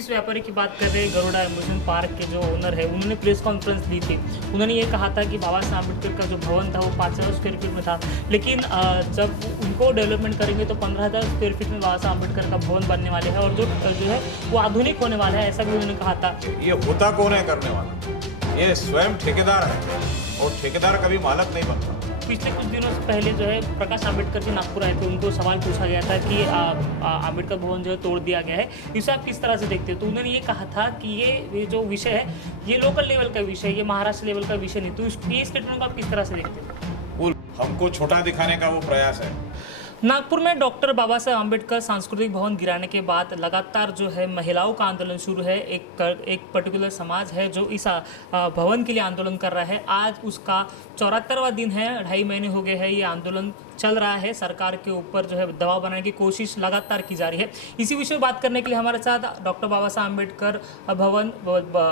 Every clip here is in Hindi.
जिस व्यापारी की बात कर रहे हैं गरुड़ा एम्यूजमेंट पार्क के जो ओनर है, उन्होंने प्रेस कॉन्फ्रेंस ली थी। उन्होंने ये कहा था कि बाबा साहब अम्बेडकर का जो भवन था वो 5,000 स्क्वायर फीट में था, लेकिन जब उनको डेवलपमेंट करेंगे तो 15,000 स्क्वायर फीट में बाबा साहब अम्बेडकर का भवन बनने वाले हैं और जो है वो आधुनिक होने वाला है, ऐसा भी उन्होंने कहा था। ये होता कौन है करने वाला? ये स्वयं ठेकेदार है और ठेकेदार कभी मालक नहीं बनता। पिछले कुछ दिनों से पहले जो है प्रकाश आंबेडकर जी नागपुर आए थे, उनको सवाल पूछा गया था कि आंबेडकर भवन जो है तोड़ दिया गया है, इसे आप किस तरह से देखते हो? तो उन्होंने ये कहा था कि ये जो विषय है ये लोकल लेवल का विषय है, ये महाराष्ट्र लेवल का विषय नहीं। तो ये स्टेटमेंट को आप किस तरह से देखते हो? हमको छोटा दिखाने का वो प्रयास है। नागपुर में डॉक्टर बाबा साहब आम्बेडकर सांस्कृतिक भवन गिराने के बाद लगातार जो है महिलाओं का आंदोलन शुरू है। एक पर्टिकुलर समाज है जो इस भवन के लिए आंदोलन कर रहा है। आज उसका 74वां दिन है, 2.5 महीने हो गए हैं ये आंदोलन चल रहा है। सरकार के ऊपर जो है दबाव बनाने की कोशिश लगातार की जा रही है। इसी विषय में बात करने के लिए हमारे साथ डॉक्टर बाबा साहब आम्बेडकर भवन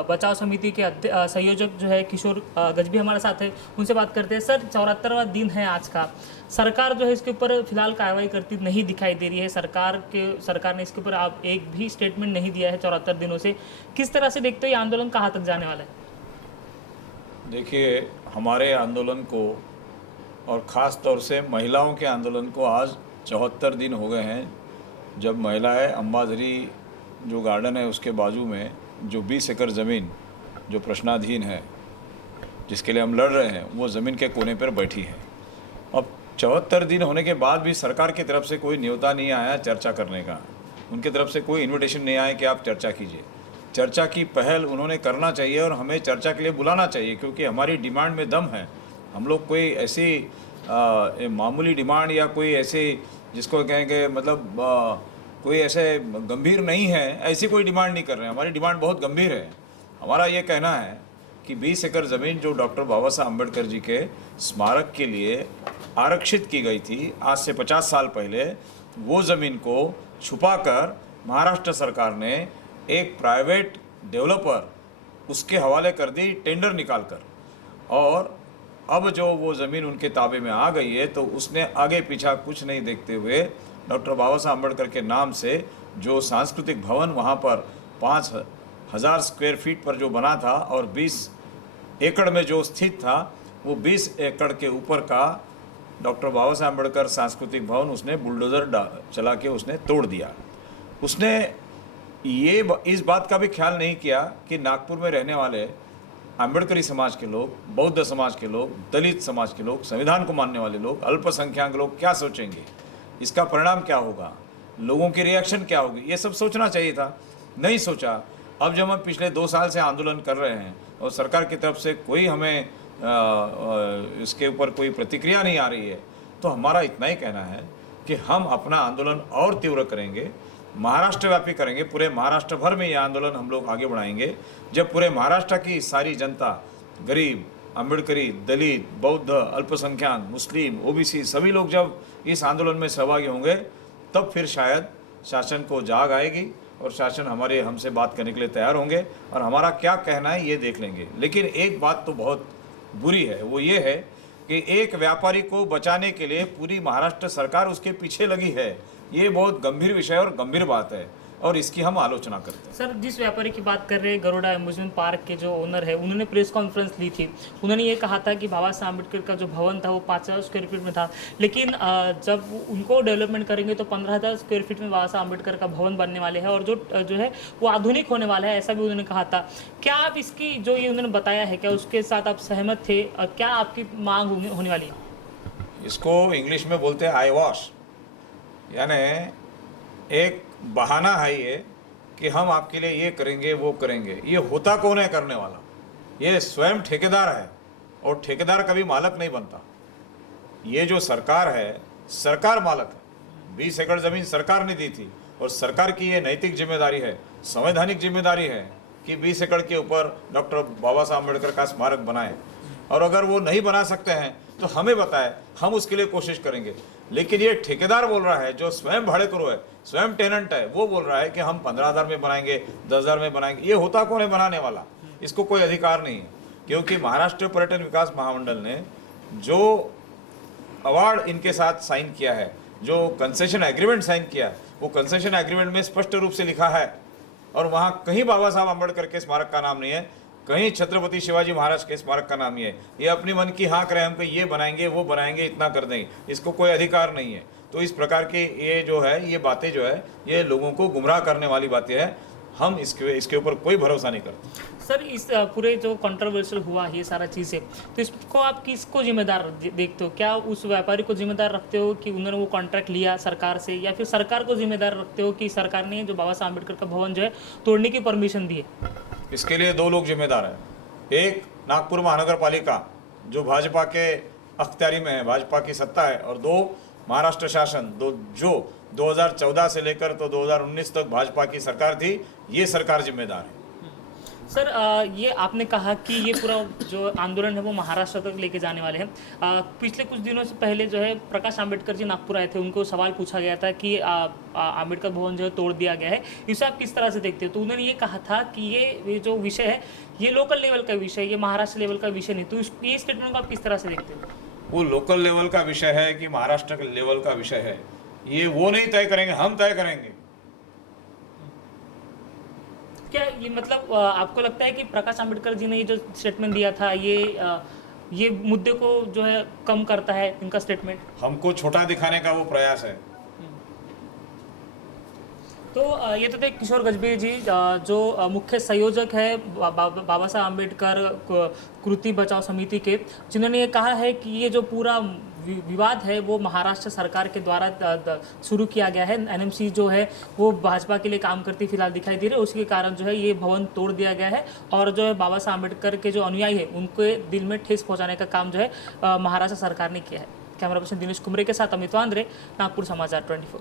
बचाव समिति के संयोजक जो है किशोर गजबी हमारे साथ है, उनसे बात करते हैं। सर, 74वां दिन है आज का, सरकार जो है इसके ऊपर फिलहाल कार्रवाई करती नहीं दिखाई दे रही है। सरकार ने इसके ऊपर आप एक भी स्टेटमेंट नहीं दिया है 74 दिनों से। किस तरह से देखते हो ये आंदोलन कहाँ तक जाने वाला है? देखिए, हमारे आंदोलन को और ख़ास तौर से महिलाओं के आंदोलन को आज 74 दिन हो गए हैं, जब महिलाएं अंबाझरी जो गार्डन है उसके बाजू में जो 20 एकड़ ज़मीन जो प्रश्नाधीन है, जिसके लिए हम लड़ रहे हैं, वो ज़मीन के कोने पर बैठी है। अब 74 दिन होने के बाद भी सरकार की तरफ से कोई न्योता नहीं आया चर्चा करने का। उनकी तरफ से कोई इन्विटेशन नहीं आया कि आप चर्चा कीजिए। चर्चा की पहल उन्होंने करना चाहिए और हमें चर्चा के लिए बुलाना चाहिए, क्योंकि हमारी डिमांड में दम है। हम लोग कोई ऐसी मामूली डिमांड या कोई ऐसे जिसको कहेंगे मतलब कोई ऐसे गंभीर नहीं है, ऐसी कोई डिमांड नहीं कर रहे हैं। हमारी डिमांड बहुत गंभीर है। हमारा ये कहना है कि 20 एकड़ ज़मीन जो डॉक्टर बाबा साहब अम्बेडकर जी के स्मारक के लिए आरक्षित की गई थी आज से 50 साल पहले, वो ज़मीन को छुपाकर महाराष्ट्र सरकार ने एक प्राइवेट डेवलपर उसके हवाले कर दी, टेंडर निकालकर। और अब जो वो ज़मीन उनके ताबे में आ गई है, तो उसने आगे पीछा कुछ नहीं देखते हुए डॉक्टर बाबा साहब अम्बेडकर के नाम से जो सांस्कृतिक भवन वहाँ पर 5,000 स्क्वायर फीट पर जो बना था और 20 एकड़ में जो स्थित था, वो 20 एकड़ के ऊपर का डॉक्टर बाबा साहब अम्बेडकर सांस्कृतिक भवन उसने बुलडोज़र चला के उसने तोड़ दिया। उसने इस बात का भी ख्याल नहीं किया कि नागपुर में रहने वाले अम्बेडकरी समाज के लोग, बौद्ध समाज के लोग, दलित समाज के लोग, संविधान को मानने वाले लोग, अल्पसंख्यक लोग क्या सोचेंगे, इसका परिणाम क्या होगा, लोगों की रिएक्शन क्या होगी, ये सब सोचना चाहिए था। नहीं सोचा। अब जब हम पिछले 2 साल से आंदोलन कर रहे हैं और सरकार की तरफ से कोई हमें इसके ऊपर कोई प्रतिक्रिया नहीं आ रही है, तो हमारा इतना ही कहना है कि हम अपना आंदोलन और तीव्र करेंगे, महाराष्ट्र व्यापी करेंगे। पूरे महाराष्ट्र भर में ये आंदोलन हम लोग आगे बढ़ाएंगे। जब पूरे महाराष्ट्र की सारी जनता, गरीब, अम्बेडकरी, दलित, बौद्ध, अल्पसंख्यक, मुस्लिम, ओबीसी सभी लोग जब इस आंदोलन में सहभागी होंगे, तब फिर शायद शासन को जाग आएगी और शासन हमसे बात करने के लिए तैयार होंगे और हमारा क्या कहना है ये देख लेंगे। लेकिन एक बात तो बहुत बुरी है, वो ये है कि एक व्यापारी को बचाने के लिए पूरी महाराष्ट्र सरकार उसके पीछे लगी है। ये बहुत गंभीर विषय और गंभीर बात है और इसकी हम आलोचना करते हैं। सर, जिस व्यापारी की बात कर रहे हैं गरुड़ा एम्यूजमेंट पार्क के जो ओनर है, उन्होंने प्रेस कॉन्फ्रेंस ली थी। उन्होंने ये कहा था कि बाबा साहब अम्बेडकर का जो भवन था वो 5,000 स्क्वायर फीट में था, लेकिन जब उनको डेवलपमेंट करेंगे तो 15,000 स्क्वायर फीट में बाबा साहब अम्बेडकर का भवन बनने वाले हैं और जो है वो आधुनिक होने वाला है, ऐसा भी उन्होंने कहा था। क्या आप इसकी जो ये उन्होंने बताया है, क्या उसके साथ आप सहमत थे और क्या आपकी मांग होने वाली है? इसको इंग्लिश में बोलते हैं आई वॉश, यानी एक बहाना है ये कि हम आपके लिए ये करेंगे वो करेंगे। ये होता कौन है करने वाला? ये स्वयं ठेकेदार है और ठेकेदार कभी मालक नहीं बनता। ये जो सरकार है, सरकार मालक है। 20 एकड़ ज़मीन सरकार ने दी थी और सरकार की ये नैतिक जिम्मेदारी है, संवैधानिक जिम्मेदारी है कि 20 एकड़ के ऊपर डॉक्टर बाबा साहब अम्बेडकर का स्मारक बनाएं। और अगर वो नहीं बना सकते हैं तो हमें बताएं, हम उसके लिए कोशिश करेंगे। लेकिन ये ठेकेदार बोल रहा है, जो स्वयं भाड़ेकरू है, स्वयं टेनेंट है, वो बोल रहा है कि हम 15,000 में बनाएंगे, 10,000 में बनाएंगे। ये होता कौन है बनाने वाला? इसको कोई अधिकार नहीं है, क्योंकि महाराष्ट्र पर्यटन विकास महामंडल ने जो अवार्ड इनके साथ साइन किया है, जो कंसेशन एग्रीमेंट साइन किया, वो कंसेशन एग्रीमेंट में स्पष्ट रूप से लिखा है और वहाँ कहीं बाबा साहब अम्बेडकर के स्मारक का नाम नहीं है, कहीं छत्रपति शिवाजी महाराज के स्मारक का नाम ही है। ये अपनी मन की हाँक रहे हैं, हमको ये बनाएंगे वो बनाएंगे इतना कर देंगे, इसको कोई अधिकार नहीं है। तो इस प्रकार की ये जो है, ये बातें जो है, ये लोगों को गुमराह करने वाली बातें हैं। हम इसके ऊपर कोई भरोसा नहीं करते। सर, इस पूरे जो कंट्रोवर्शियल हुआ ये सारा चीज़ें, तो इसको आप किसको जिम्मेदार देखते हो? क्या उस व्यापारी को जिम्मेदार रखते हो कि उन्होंने वो कॉन्ट्रैक्ट लिया सरकार से, या फिर सरकार को जिम्मेदार रखते हो कि सरकार ने जो बाबा साहब अम्बेडकर का भवन जो है तोड़ने की परमिशन दी है? इसके लिए दो लोग जिम्मेदार हैं। एक नागपुर महानगर पालिका जो भाजपा के अख्तियारी में है, भाजपा की सत्ता है, और दो महाराष्ट्र शासन, जो 2014 से लेकर तो 2019 तक भाजपा की सरकार थी। ये सरकार जिम्मेदार है। सर, ये आपने कहा कि ये पूरा जो आंदोलन है वो महाराष्ट्र तक लेके जाने वाले हैं। पिछले कुछ दिनों से पहले जो है प्रकाश आंबेडकर जी नागपुर आए थे, उनको सवाल पूछा गया था कि आंबेडकर भवन जो है तोड़ दिया गया है, इसे आप किस तरह से देखते हो? तो उन्होंने ये कहा था कि ये जो विषय है ये लोकल लेवल का विषय है, ये महाराष्ट्र लेवल का विषय नहीं। तो ये स्टेटमेंट को आप किस तरह से देखते हो? वो लोकल लेवल का विषय है कि महाराष्ट्र के लेवल का विषय है, ये वो नहीं तय करेंगे, हम तय करेंगे। क्या ये मतलब आपको लगता है कि प्रकाश आंबेडकर जी ने ये जो स्टेटमेंट दिया था ये मुद्दे को जो है कम करता है, इनका स्टेटमेंट? हमको छोटा दिखाने का वो प्रयास है। तो ये तो थे किशोर गजबे जी, जो मुख्य संयोजक है बाबा साहब आम्बेडकर कृति बचाओ समिति के, जिन्होंने ये कहा है कि ये जो पूरा विवाद है वो महाराष्ट्र सरकार के द्वारा शुरू किया गया है। एनएमसी जो है वो भाजपा के लिए काम करती फिलहाल दिखाई दे रही है, उसके कारण जो है ये भवन तोड़ दिया गया है, और जो है बाबा साहब आम्बेडकर के जो अनुयायी है उनके दिल में ठेस पहुँचाने का काम जो है महाराष्ट्र सरकार ने किया है। कैमरा पर्सन दिनेश कुमरे के साथ अमित वांद्रे, नागपुर समाचार 24।